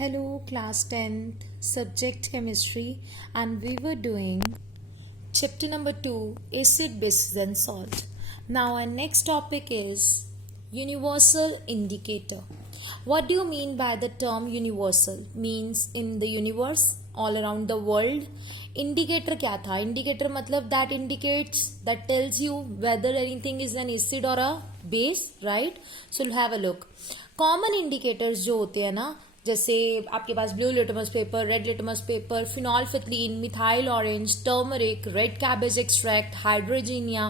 Hello, class 10th, subject chemistry, and we were doing chapter number 2, acid, bases, and salt. Now, our next topic is universal indicator. What do you mean by the term universal? Means in the universe, all around the world. Indicator क्या था? Indicator मतलब that indicates, that tells you whether anything is an acid or a base, right? So we'll have a look. Common indicators जो होते हैं ना, जैसे आपके पास blue litmus paper, red litmus paper, phenolphthalein, methyl orange, turmeric, red cabbage extract, hydrangea,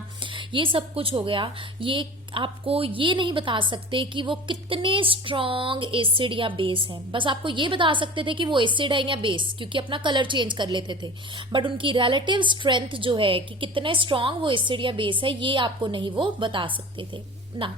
ये सब कुछ हो गया. ये आपको ये नहीं बता सकते कि वो कितने स्ट्रॉन्ग एसिड या बेस हैं. बस आपको ये बता सकते थे कि वो एसिड है या बेस, क्योंकि अपना कलर चेंज कर लेते थे. बट उनकी रिलेटिव स्ट्रेंथ जो है कि कितने स्ट्रॉन्ग वो एसिड या बेस है, ये आपको नहीं वो बता सकते थे ना.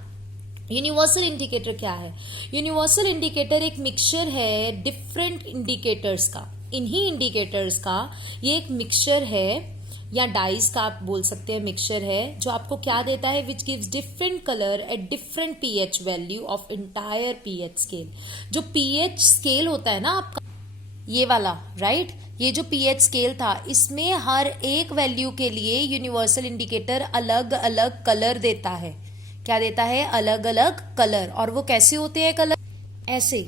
यूनिवर्सल इंडिकेटर क्या है? यूनिवर्सल इंडिकेटर एक मिक्सचर है डिफरेंट इंडिकेटर्स का. इन्हीं इंडिकेटर्स का ये एक मिक्सचर है, या डाइज का आप बोल सकते हैं मिक्सचर है, जो आपको क्या देता है, which gives different colour at different pH value of entire pH scale. जो पीएच स्केल होता है ना आपका, ये वाला, राइट, ये जो पीएच स्केल था, इसमें हर एक वैल्यू के लिए यूनिवर्सल इंडिकेटर अलग अलग कलर देता है. क्या देता है? अलग अलग कलर. और वो कैसे होते हैं कलर? ऐसे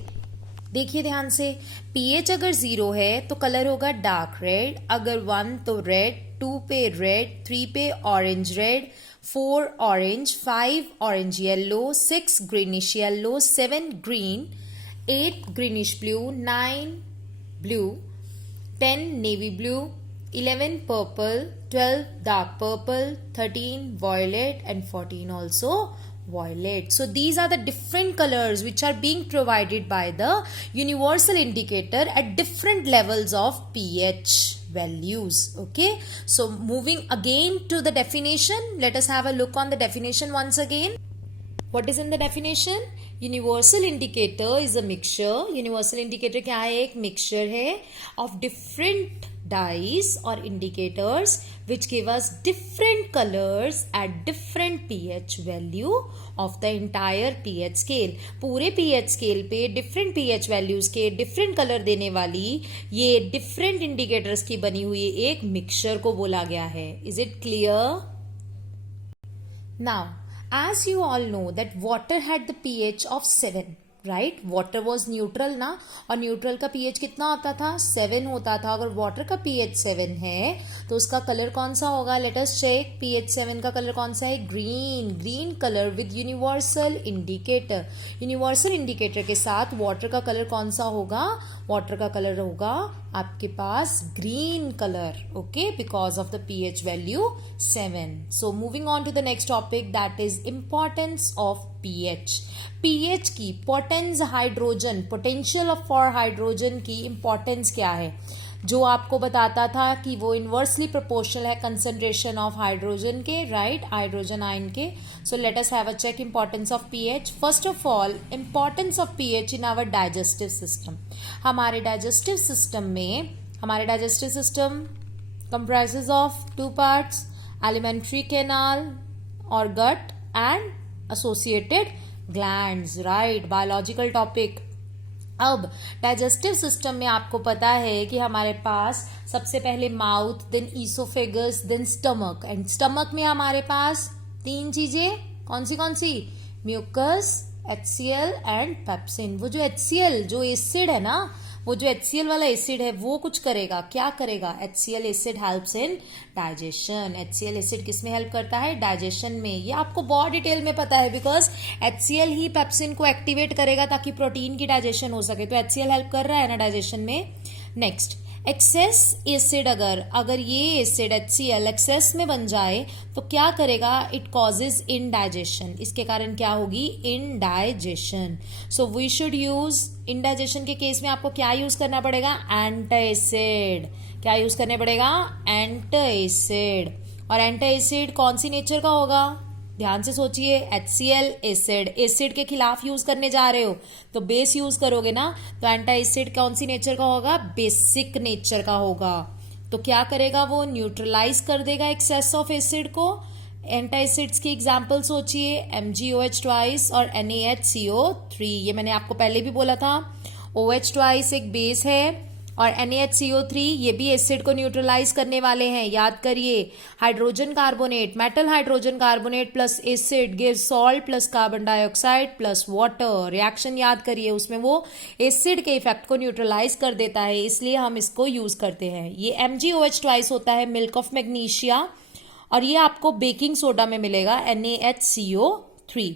देखिए ध्यान से. पीएच अगर 0 है तो कलर होगा डार्क रेड, अगर 1 तो रेड, 2 पे रेड, 3 पे orange red, 4 orange, 5 orange yellow, 6 greenish yellow, 7 green, 8 greenish blue, 9 blue, 10 navy blue, 11 purple, 12 dark purple, 13 violet, and 14 also violet. So these are the different colors which are being provided by the universal indicator at different levels of pH values. Okay, so moving again to the definition, let us have a look on the definition once again. What is in the definition? Universal indicator is a mixture. Universal indicator क्या है? एक mixture है of different dyes or indicators which give us different colors at different pH value of the entire pH scale. पूरे pH scale पे different pH values के different color देने वाली ये different indicators की बनी हुई एक mixture को बोला गया है. Is it clear? Now, as you all know that water had the pH of 7. Right, water was neutral ना, और न्यूट्रल का पीएच कितना होता था? 7 होता था. अगर वाटर का पीएच 7 है तो उसका कलर कौन सा होगा? Let us check. पीएच 7 का कलर कौन सा है? Green. Green colour with universal indicator. Universal indicator के साथ वाटर का कलर कौन सा होगा? वाटर का कलर होगा आपके पास green colour. Okay, because of the pH value 7. So moving on to the next topic, that is importance of pH. PH की potence hydrogen, potential for hydrogen की इंपॉर्टेंस क्या है? जो आपको बताता था कि वो इनवर्सली प्रोपोर्शनल है कंसंट्रेशन ऑफ हाइड्रोजन के, राइट, हाइड्रोजन आयन के. So let us have a check importance of pH. First of all, importance of pH in our digestive system. हमारे डाइजेस्टिव सिस्टम में, हमारे digestive system comprises of 2 parts, alimentary canal और gut and associated glands, right, biological topic. अब digestive system में आपको पता है कि हमारे पास सबसे पहले mouth, then oesophagus, then stomach. And stomach में हमारे पास 3 चीजें, कौन सी? Mucus, HCl and pepsin. वो जो HCl जो एसिड है ना, वो जो HCl वाला एसिड है वो कुछ करेगा. क्या करेगा? HCl acid helps in digestion. HCl acid किस में हेल्प करता है? डाइजेशन में. ये आपको बहुत डिटेल में पता है, बिकॉज HCl ही पेप्सिन को एक्टिवेट करेगा ताकि प्रोटीन की डाइजेशन हो सके. तो HCl हेल्प कर रहा है ना डाइजेशन में. नेक्स्ट, एक्सेस एसिड, अगर ये एसिड HCl एक्सेस में बन जाए तो क्या करेगा? It causes indigestion. इसके कारण क्या होगी? Indigestion. So we should use, indigestion के केस में आपको क्या यूज करना पड़ेगा? एंटासिड. क्या यूज करने पड़ेगा? एंटासिड. और एंटासिड कौन सी नेचर का होगा? ध्यान से सोचिए. HCl एसिड, एसिड के खिलाफ यूज करने जा रहे हो तो बेस यूज करोगे ना, तो एंटा एसिड कौन सी नेचर का होगा? बेसिक नेचर का होगा. तो क्या करेगा? वो न्यूट्रलाइज कर देगा एक्सेस ऑफ एसिड को. एंटा एसिड्स की एग्जाम्पल सोचिए, MgOH ट्वाइस और NaHCO3. ये मैंने आपको पहले भी बोला था. OH ट्वाइस एक बेस है और NaHCO3 ये भी एसिड को न्यूट्रलाइज करने वाले हैं, याद करिए। Hydrogen carbonate, metal hydrogen carbonate plus acid give salt plus carbon dioxide plus water. Reaction याद करिए, उसमें वो एसिड के इफेक्ट को न्यूट्रलाइज कर देता है, इसलिए हम इसको यूज करते हैं। ये MgOH ट्वाइस होता है मिल्क ऑफ मैग्नीशिया, और ये आपको बेकिंग सोडा में मिलेगा NaHCO3.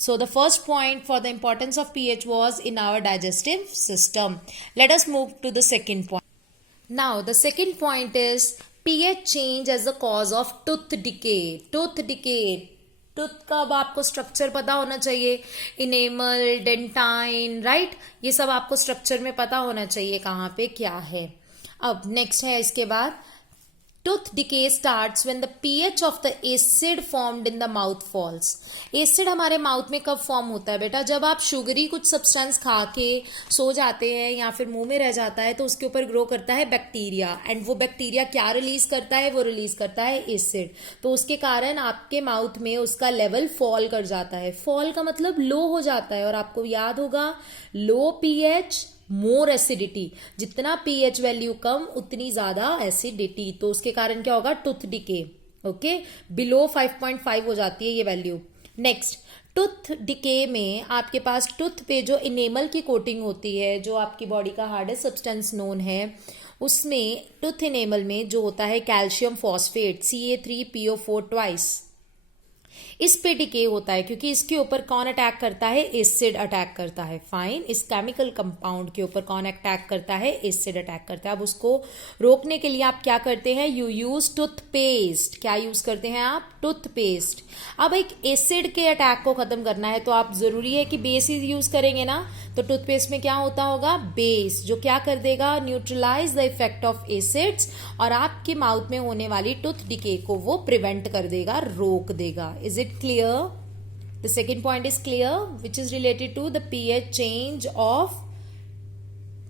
So the first point for the importance of pH was in our digestive system. Let us move to the second point. Now the second point is pH change as the cause of tooth decay. Tooth decay. Tooth का अब आपको structure पता होना चाहिए, enamel, dentine, right, ये सब आपको structure में पता होना चाहिए कहाँ पे क्या है। अब नेक्स्ट है इसके बाद, tooth decay starts when the pH of the acid formed in the mouth falls. Acid हमारे माउथ में कब फॉर्म होता है बेटा? जब आप शुगरी कुछ सब्सटेंस खा के सो जाते हैं या फिर मुंह में रह जाता है तो उसके ऊपर ग्रो करता है बैक्टीरिया, एंड वो बैक्टीरिया क्या रिलीज करता है? वो रिलीज करता है एसिड। तो उसके कारण आपके माउथ में उसका लेवल फॉल कर जाता है। फॉल का मतलब लो हो जाता है, और आपको याद होगा लो पीएच मोर एसिडिटी, जितना पीएच वैल्यू कम उतनी ज्यादा एसिडिटी, तो उसके कारण क्या होगा? Tooth decay. ओके, बिलो 5.5 हो जाती है ये वैल्यू। नेक्स्ट, टूथ डिके में आपके पास टूथ पे जो इनेमल की कोटिंग होती है, जो आपकी बॉडी का हार्डेस्ट सब्सटेंस नोन है, उसमें टूथ इनेमल में जो होता है कैल्शियम फॉस्फेट Ca3PO4 ट्वाइस, इस पे डिके होता है, क्योंकि इसके ऊपर कौन अटैक करता है? एसिड अटैक करता है। फाइन, इस केमिकल कंपाउंड के ऊपर कौन अटैक करता है? एसिड अटैक करता है। अब उसको रोकने के लिए आप क्या करते हैं? You use toothpaste. क्या यूज करते हैं आप? टूथपेस्ट। अब एक एसिड के अटैक को खत्म करना है तो आप जरूरी है कि बेस ही यूज करेंगे ना, तो टूथपेस्ट में क्या होता होगा? बेस, जो क्या कर देगा? Neutralise the effect of acids, और आपके माउथ में होने वाली टूथ डिके को वो प्रिवेंट कर देगा, रोक देगा। Is it clear? The second point is clear, which is related to the pH change of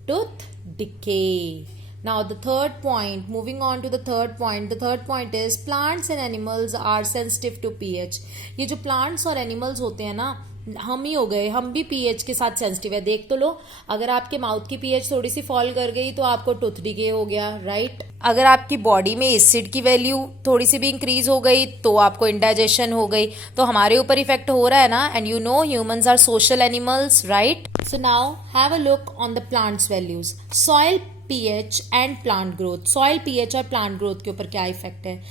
tooth decay. Now the third point, moving on to the third point is plants and animals are sensitive to pH. ये जो plants और animals होते हैं ना, हम ही हो गए, हम भी पीएच के साथ सेंसिटिव है। देख तो लो, अगर आपके माउथ की पीएच थोड़ी सी फॉल कर गई तो आपको टूथ डिके हो गया, राइट। अगर आपकी बॉडी में एसिड की वैल्यू थोड़ी सी भी इंक्रीज हो गई तो आपको इंडाइजेशन हो गई, तो हमारे ऊपर इफेक्ट हो रहा है ना। And you know humans are social animals, right. So now have a look on the plants values. Soil pH and plant growth. Soil pH और प्लांट ग्रोथ के ऊपर क्या इफेक्ट है?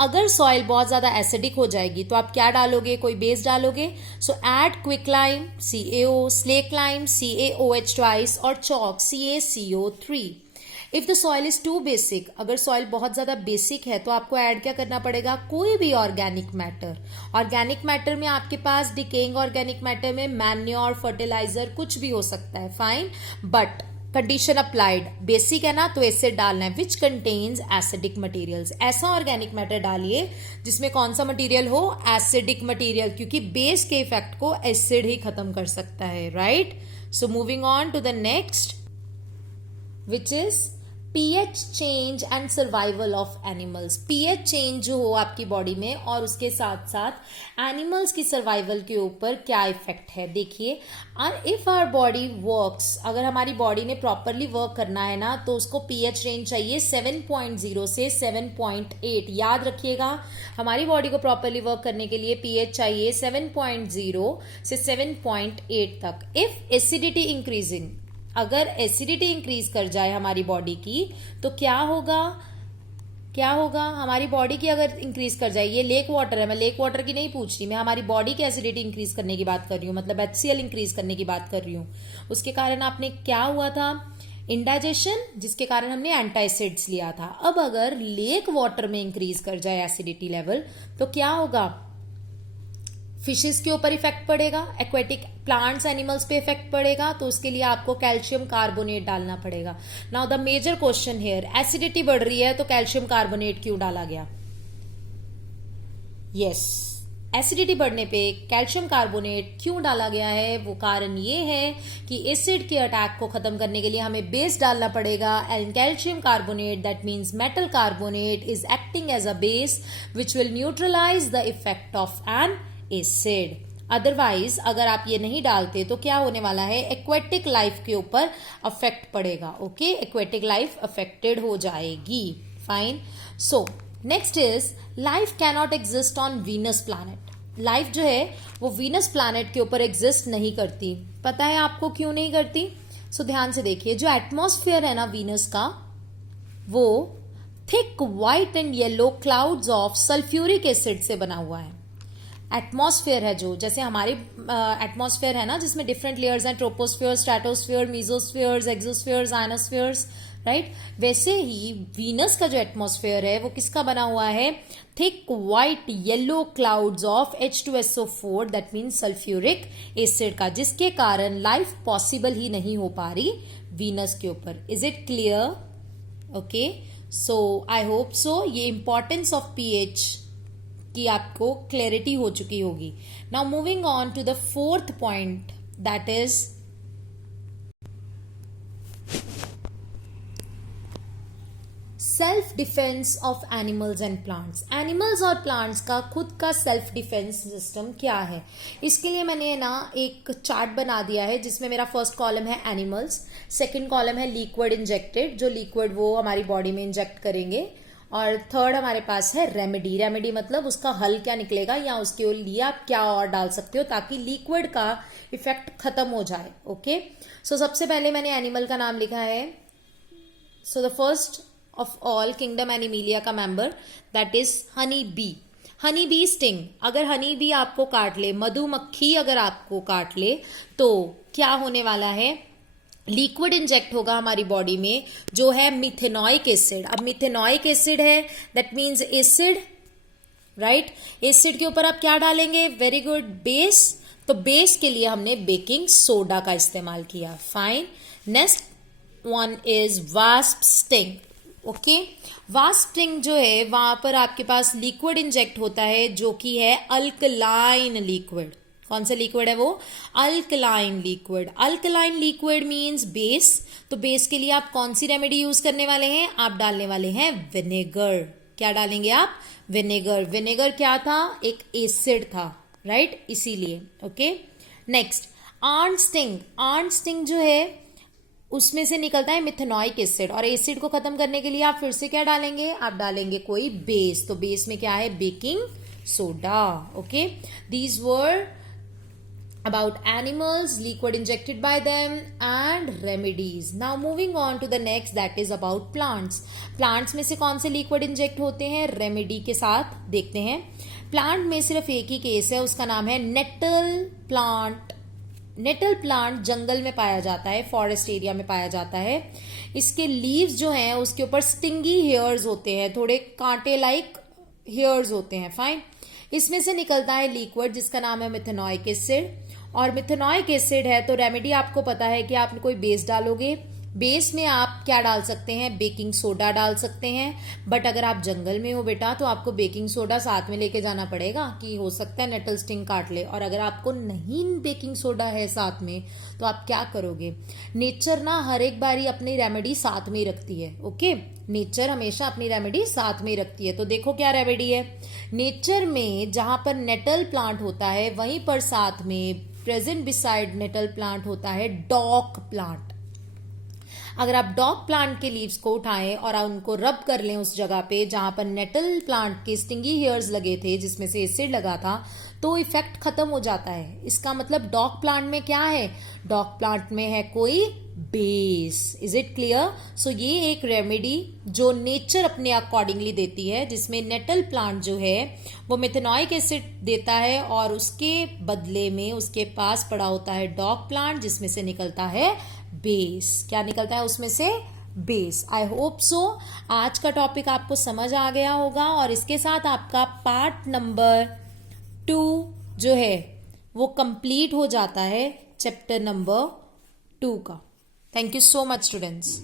अगर सॉइल बहुत ज्यादा एसिडिक हो जाएगी तो आप क्या डालोगे? कोई बेस डालोगे। So add quicklime CaO, slake lime CaOH twice, और chalk CaCO3। If the soil is too basic, अगर सॉइल बहुत ज्यादा बेसिक है तो आपको ऐड क्या करना पड़ेगा? कोई भी ऑर्गेनिक मैटर। ऑर्गेनिक मैटर में आपके पास डिकेइंग ऑर्गेनिक मैटर में मैन्योर, फर्टिलाइजर कुछ भी हो सकता है, fine, but condition applied, basic है ना तो एसिड डालना है, विच कंटेन्स एसिडिक मटेरियल्स। ऐसा ऑर्गेनिक मैटर डालिए जिसमें कौन सा मटेरियल हो? एसिडिक मटेरियल, क्योंकि बेस के इफेक्ट को एसिड ही खत्म कर सकता है, right. So moving on to the next, which is pH change and survival of animals. PH change जो हो आपकी बॉडी में, और उसके साथ साथ एनिमल्स की सर्वाइवल के ऊपर क्या इफेक्ट है, देखिए। इफ आवर बॉडी वर्क्स, अगर हमारी बॉडी ने प्रॉपरली वर्क करना है ना तो उसको पीएच रेंज चाहिए 7.0 से 7.8। याद रखिएगा, हमारी बॉडी को प्रॉपरली वर्क करने के लिए पीएच चाहिए 7.0 से 7.8 तक। इफ एसिडिटी इंक्रीजिंग, अगर एसिडिटी इंक्रीज कर जाए हमारी बॉडी की तो क्या होगा? क्या होगा हमारी बॉडी की? अगर इंक्रीज कर जाए, ये लेक वाटर है, मैं लेक वाटर की नहीं पूछ रही, मैं हमारी बॉडी की एसिडिटी इंक्रीज करने की बात कर रही हूँ, मतलब HCl इंक्रीज करने की बात कर रही हूँ। उसके कारण आपने क्या हुआ था? इंडाइजेशन, जिसके कारण हमने एंटासिड्स लिया था। अब अगर लेक वाटर में इंक्रीज कर जाए एसिडिटी लेवल तो क्या होगा? फिशेस के ऊपर इफेक्ट पड़ेगा, एक्वेटिक प्लांट्स एनिमल्स पे इफेक्ट पड़ेगा, तो उसके लिए आपको कैल्शियम कार्बोनेट डालना पड़ेगा। Now the major question here, acidity बढ़ रही है तो कैल्शियम कार्बोनेट क्यों डाला गया? यस, एसिडिटी बढ़ने पे कैल्शियम कार्बोनेट क्यों डाला गया है? वो कारण ये है कि एसिड के अटैक को खत्म करने के लिए हमें बेस डालना पड़ेगा, and calcium carbonate, that means metal carbonate, is acting as a base which will neutralise the effect of an acid. Otherwise अगर आप ये नहीं डालते तो क्या होने वाला है, एक्वेटिक लाइफ के ऊपर अफेक्ट पड़ेगा. ओके, एक्वेटिक लाइफ अफेक्टेड हो जाएगी. Fine. So next is life cannot exist on Venus planet. Life जो है वो वीनस प्लैनेट के ऊपर एग्जिस्ट नहीं करती. पता है आपको क्यों नहीं करती? सो ध्यान से देखिए, जो एटमॉस्फेयर है ना वीनस का, वो thick white and yellow clouds of sulphuric acid से बना हुआ है. एटमॉस्फेयर है जो, जैसे हमारे एटमॉस्फेयर है ना जिसमें डिफरेंट लेयर्स हैं, troposphere, stratosphere, mesosphere, exosphere, ionospheres, right. वैसे ही वीनस का जो एटमॉस्फेयर है वो किसका बना हुआ है, thick white yellow clouds of H2SO4, that means sulphuric acid का, जिसके कारण लाइफ पॉसिबल ही नहीं हो पा रही वीनस के ऊपर. Is it clear? Okay, so I hope so ये इंपॉर्टेंस ऑफ पीएच की आपको क्लैरिटी हो चुकी होगी. Now moving on to the fourth point, that is self defence of animals and plants. Animals और प्लांट्स का खुद का सेल्फ डिफेंस सिस्टम क्या है, इसके लिए मैंने ना एक चार्ट बना दिया है जिसमें मेरा फर्स्ट कॉलम है एनिमल्स, सेकंड कॉलम है लिक्विड इंजेक्टेड, जो लिक्विड वो हमारी बॉडी में इंजेक्ट करेंगे, और थर्ड हमारे पास है रेमेडी. रेमेडी मतलब उसका हल क्या निकलेगा या उसके लिए आप क्या और डाल सकते हो ताकि लिक्विड का इफेक्ट खत्म हो जाए. ओके, सो सबसे पहले मैंने एनिमल का नाम लिखा है. So the first of all kingdom Animalia का member, that is honey bee. Honey bee sting. अगर हनी बी आपको काट ले, मधुमक्खी अगर आपको काट ले, तो क्या होने वाला है, लिक्विड इंजेक्ट होगा हमारी बॉडी में जो है मिथेनॉइक एसिड. अब मिथेनॉइक एसिड है, that means acid, right. Acid के ऊपर आप क्या डालेंगे, वेरी गुड, बेस. तो बेस के लिए हमने बेकिंग सोडा का इस्तेमाल किया. Fine. Next one is wasp sting. Okay, wasp sting जो है वहां पर आपके पास लिक्विड इंजेक्ट होता है जो कि है अल्कलाइन लिक्विड. कौन सा लिक्विड है वो, alkaline liquid. Alkaline liquid means base. तो बेस के लिए आप कौन सी रेमेडी यूज करने वाले हैं, आप डालने वाले हैं विनेगर. क्या डालेंगे आप, विनेगर. विनेगर क्या था, एक एसिड था, राइट, इसीलिए. ओके, नेक्स्ट आर्न स्टिंग. आर्न स्टिंग जो है उसमें से निकलता है मिथेनॉइक एसिड, और एसिड को खत्म करने के लिए आप फिर से क्या डालेंगे, आप डालेंगे कोई बेस. तो बेस में क्या है, baking soda. Okay, these were about animals, liquid injected by them, and remedies. Now moving on to the next, that is about plants. Plants में से कौन से liquid inject होते हैं, remedy के साथ देखते हैं. प्लांट में सिर्फ एक ही केस है, उसका नाम है नेटल प्लांट. नेटल प्लांट जंगल में पाया जाता है, फॉरेस्ट एरिया में पाया जाता है. इसके लीव्स जो हैं उसके ऊपर स्टिंगी हेयर्स होते हैं, थोड़े कांटे लाइक हेयर्स होते हैं. फाइन. इसमें से निकलता है लिक्विड जिसका नाम है मिथेनॉइक एसिड. और मिथेनॉइक एसिड है तो रेमेडी आपको पता है कि आप कोई बेस डालोगे. बेस में आप क्या डाल सकते हैं, बेकिंग सोडा डाल सकते हैं. बट अगर आप जंगल में हो बेटा तो आपको बेकिंग सोडा साथ में लेके जाना पड़ेगा कि हो सकता है नेटल स्टिंग काट ले. और अगर आपको नहीं बेकिंग सोडा है साथ में तो आप क्या करोगे, नेचर ना हर एक बारी अपनी रेमेडी साथ में ही रखती है. ओके, नेचर हमेशा अपनी रेमेडी साथ में ही रखती है. तो देखो क्या रेमेडी है, नेचर में जहां पर नेटल प्लांट होता है वहीं पर साथ में प्रेजेंट बिसाइड नेटल प्लांट होता है डॉक प्लांट. अगर आप डॉग प्लांट के लीव्स को उठाएं और उनको रब कर लें उस जगह पे जहां पर नेटल प्लांट के स्टिंगी हेयर्स लगे थे जिसमें से एसिड लगा था, तो इफेक्ट खत्म हो जाता है. इसका मतलब डॉग प्लांट में क्या है, डॉग प्लांट में है कोई base. Is it clear? So ये एक रेमेडी जो नेचर अपने अकॉर्डिंगली देती है, जिसमें नेटल प्लांट जो है वो मिथेनॉइक एसिड देता है और उसके बदले में उसके पास पड़ा होता है डॉग प्लांट जिसमें से निकलता है बेस. क्या निकलता है उसमें से, बेस. आई होप सो आज का टॉपिक आपको समझ आ गया होगा और इसके साथ आपका पार्ट नंबर 2 जो है वो कंप्लीट हो जाता है चैप्टर नंबर 2 का. Thank you so much students.